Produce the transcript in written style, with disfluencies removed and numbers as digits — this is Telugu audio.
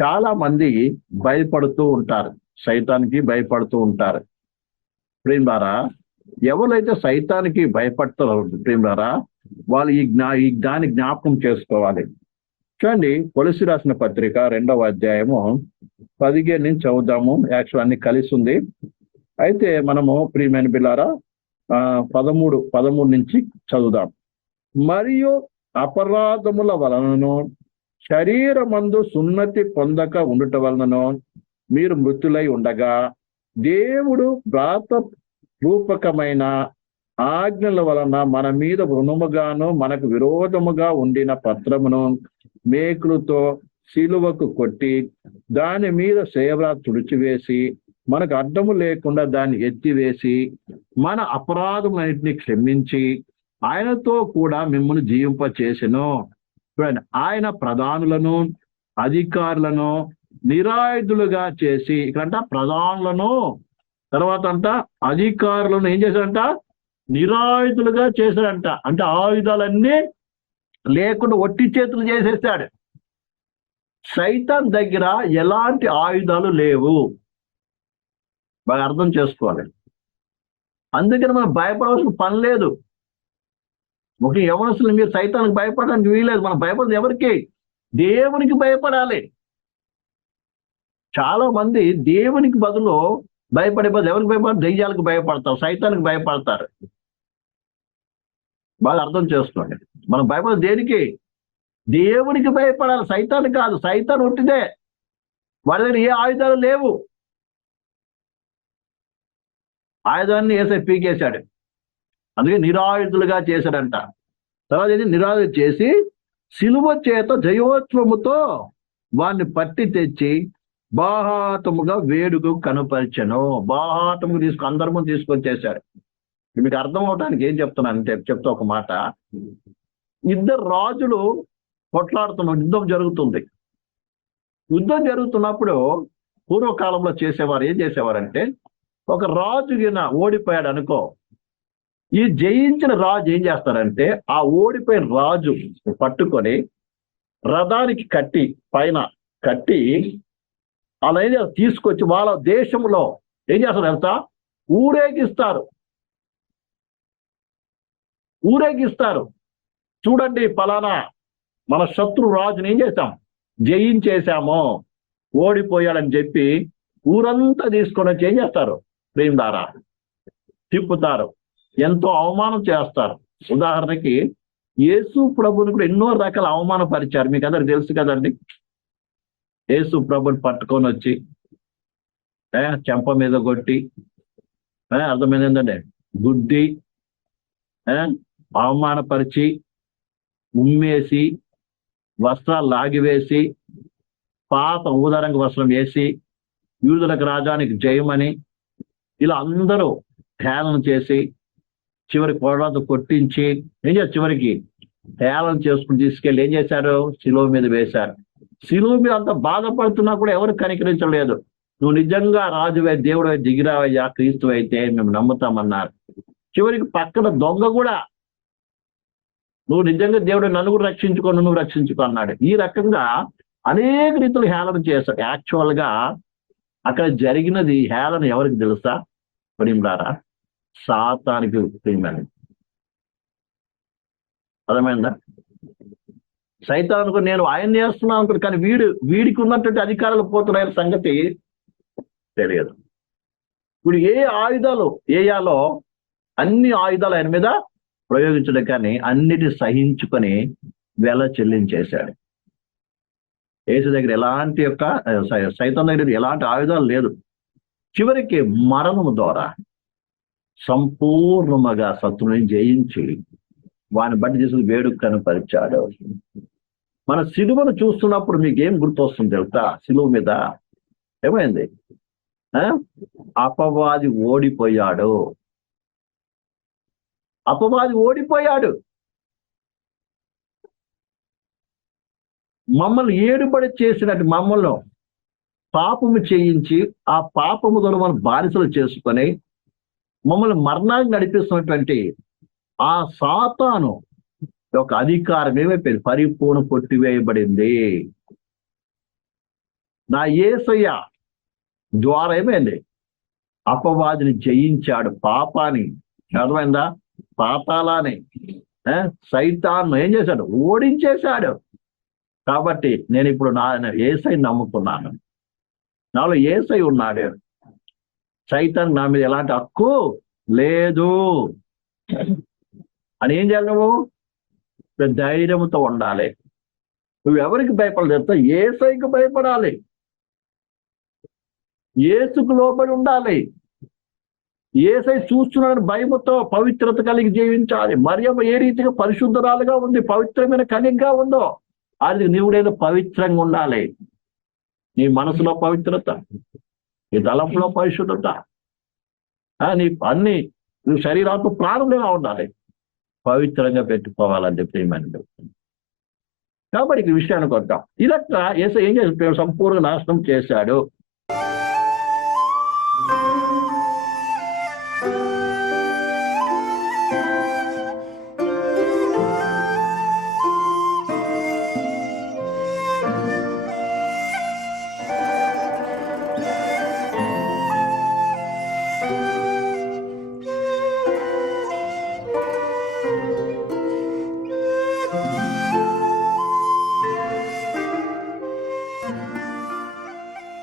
చాలా మంది భయపడుతూ ఉంటారు, సైతానికి భయపడుతూ ఉంటారు. ప్రియులారా, ఎవరైతే సైతానికి భయపడతారో ప్రియులారా, వాళ్ళు ఈ దాన్ని జ్ఞాపకం చేసుకోవాలి. చూడండి, కొలస్సీ రాసిన పత్రిక 2వ అధ్యాయము 15 నుంచి చదువుదాము. యాక్చువల్ అన్ని కలిసి ఉంది. అయితే మనము ప్రియమైన బిడ్డలారా 13 నుంచి చదువుదాం. మరియు అపరాధముల వలనను శరీరమందు సున్నతి పొందక ఉండుట వలనను మీరు మృతులై ఉండగా, దేవుడు వ్రాత రూపకమైన ఆజ్ఞల వలన మన మీద రుణముగాను మనకు విరోధముగా ఉండిన పత్రమును మేకులతో సిలువకు కొట్టి దాని మీద సేవ తుడిచివేసి మనకు అడ్డము లేకుండా దాన్ని ఎత్తివేసి మన అపరాధములన్నిటిని క్షమించి ఆయనతో కూడా మిమ్మల్ని జీవింప చేసెను. ఆయన ప్రధానులను అధికారులను నిరాయుధులుగా చేసి, ఇక్కడంట ప్రధానులను, తర్వాత అంట అధికారులను ఏం చేశారంట? నిరాయుధులుగా చేశాడంట. అంటే ఆయుధాలన్నీ లేకుండా ఒట్టి చేతులు చేసేసాడు. సైతాన్ దగ్గర ఎలాంటి ఆయుధాలు లేవు. బాగా అర్థం చేసుకోవాలి. అందుకని మనం భయపడవలసిన పని లేదు. ఒక యవనస్తులు మీరు సైతానికి భయపడడానికి వీలేదు. మనం భయపడదు ఎవరికి? దేవునికి భయపడాలి. చాలా మంది దేవునికి బదులు భయపడే బదులు ఎవరికి భయపడతారు? దెయ్యాలకు భయపడతారు, సైతానికి భయపడతారు. బాగా అర్థం చేసుకోండి. మనం భయపడదు దేనికి? దేవునికి భయపడాలి, సైతాన్ కాదు. సైతాన్ ఒట్టిదే, వాడి దగ్గర ఏ ఆయుధాలు లేవు. ఆయుధాన్ని వేసే పీకేశాడు. అందుకే నిరాయుధులుగా చేశాడంట. తర్వాత ఇది నిరాయుధ చేసి సిలువ చేత జయోత్సవముతో వాడిని పట్టి తెచ్చి బాహాటముగా వేడుకు కనుపరిచెను. బాహాటముగా అందరి ముందు తీసుకొచ్చేశాడు. మీకు అర్థం అవడానికి ఏం చెప్తున్నానంటే, చెప్తా ఒక మాట. ఇద్దరు రాజులు కొట్లాడుతున్నారు, యుద్ధం జరుగుతుంది. యుద్ధం జరుగుతున్నప్పుడు పూర్వకాలంలో చేసేవారు ఏం చేసేవారంటే, ఒక రాజు ఓడిపోయాడు అనుకో, ఈ జయించిన రాజు ఏం చేస్తారంటే ఆ ఓడిపోయిన రాజు పట్టుకొని రథానికి కట్టి, పైన కట్టి అలా తీసుకొచ్చి వాళ్ళ దేశంలో ఏం చేస్తారు ఎంత ఊరేగిస్తారు. చూడండి, పలానా మన శత్రు రాజుని ఏం చేశాం, జయించేశాము, ఓడిపోయాడని చెప్పి ఊరంతా తీసుకొని వచ్చి ఏం చేస్తారు? ప్రేమ ద్వారా తిప్పుతారు, ఎంతో అవమానం చేస్తారు. ఉదాహరణకి యేసు ప్రభుని కూడా ఎన్నో రకాల అవమానపరిచారు. మీకు అందరికి తెలుసు కదండి. యేసు ప్రభుని పట్టుకొని వచ్చి చెంప మీద కొట్టి, అర్థమైంది ఏంటంటే గుడ్డి, అవమానపరిచి, ఉమ్మేసి, వస్త్రాలు లాగివేసి, పాత ఊదారంగ వస్త్రం వేసి యూదులకు రాజానికి జయమని ఇలా అందరూ హేళన చేసి చివరికి పొడవతో కొట్టించి ఏం చేస్తారు? చివరికి హేళన చేసుకుని తీసుకెళ్ళి ఏం చేశారు? శిలువ మీద వేశారు. శిలువ మీద అంత బాధపడుతున్నా కూడా ఎవరు కనికరించలేదు. నువ్వు నిజంగా రాజువై దేవుడై దిగిరావయ్యా, క్రీస్తు అయితే మేము నమ్ముతామన్నారు. చివరికి పక్కన దొంగ కూడా నువ్వు నిజంగా దేవుడు నలుగురు రక్షించుకో, నువ్వు రక్షించుకో అన్నాడు. ఈ రకంగా అనేక రీతులు హేళన చేశాడు. యాక్చువల్ గా అక్కడ జరిగినది హేళన ఎవరికి తెలుసా? ప్రియులారా, సాతానికి ప్రియమైన. అర్థమైందా? సైతానుకు నేను ఆయన చేస్తున్నాను అనుకుంటు, కానీ వీడికి ఉన్నటువంటి అధికారాలు పోతున్నాయని సంగతి తెలియదు. ఇప్పుడు ఏ ఆయుధాలు వేయాలో అన్ని ఆయుధాలు ఆయన మీద ప్రయోగించడం, కానీ అన్నిటి సహించుకొని వెల చెల్లించేశాడు. యేసు దగ్గర ఎలాంటి సైతాన్ దగ్గర ఎలాంటి ఆయుధాలు లేదు. చివరికి మరణము ద్వారా సంపూర్ణముగా శత్రువుని జయించి వాని బట్టి తీసుకుని వేడుక కనపరిచాడు. మన సిలువను చూస్తున్నప్పుడు మీకేం గుర్తొస్తుంది తెలుసా? సిలువ మీద ఏమైంది? అపవాది ఓడిపోయాడు. అపవాది ఓడిపోయాడు. మమ్మల్ని ఏడుబడి చేసినట్టు మమ్మల్ని పాపము చేయించి ఆ పాపము ద్వారా మనం బానిసలు చేసుకొని మమ్మల్ని మరణానికి నడిపిస్తున్నటువంటి ఆ సాతాను యొక్క అధికారం ఏమైపోయింది? పరిపూర్ణ కొట్టివేయబడింది. నా యేసయ్య ద్వారా ఏమైంది? అపవాదిని జయించాడు, పాపాన్ని, అర్థమైందా? పాతాళాన్ని, సైతాన్ని ఏం చేశాడు? ఓడించేశాడు. కాబట్టి నేను ఇప్పుడు నా యేసయ్య నమ్ముకున్నాను, నాలో యేసయ్య ఉన్నాడు, సైతాన్ నా మీద ఎలాంటి హక్కు లేదు అని ఏం చేయాలి? నువ్వు ధైర్యంతో ఉండాలి. నువ్వు ఎవరికి భయపడలేదు? యేసయ్యకు భయపడాలి, యేసుకు లోబడి ఉండాలి. యేసయ్య చూస్తున్నాడని భయముతో పవిత్రత కలిగి జీవించాలి. మరియమ్మ ఏ రీతిగా పరిశుద్ధరాలుగా ఉంది, పవిత్రమైన కన్యకగా ఉందో అది నీవు నేను పవిత్రంగా ఉండాలి. నీ మనసులో పవిత్రత, నీ తలంపులో పరిశుద్ధత, నీ అన్ని నువ్వు శరీరాత్మ ప్రాణంగా ఉండాలి, పవిత్రంగా పెట్టుకోవాలని చెప్పి. కాబట్టి ఈ విషయానికి వద్దాం. ఇలా యేసయ్య ఏం చేశాడు? సంపూర్ణ నాశనం చేశాడు.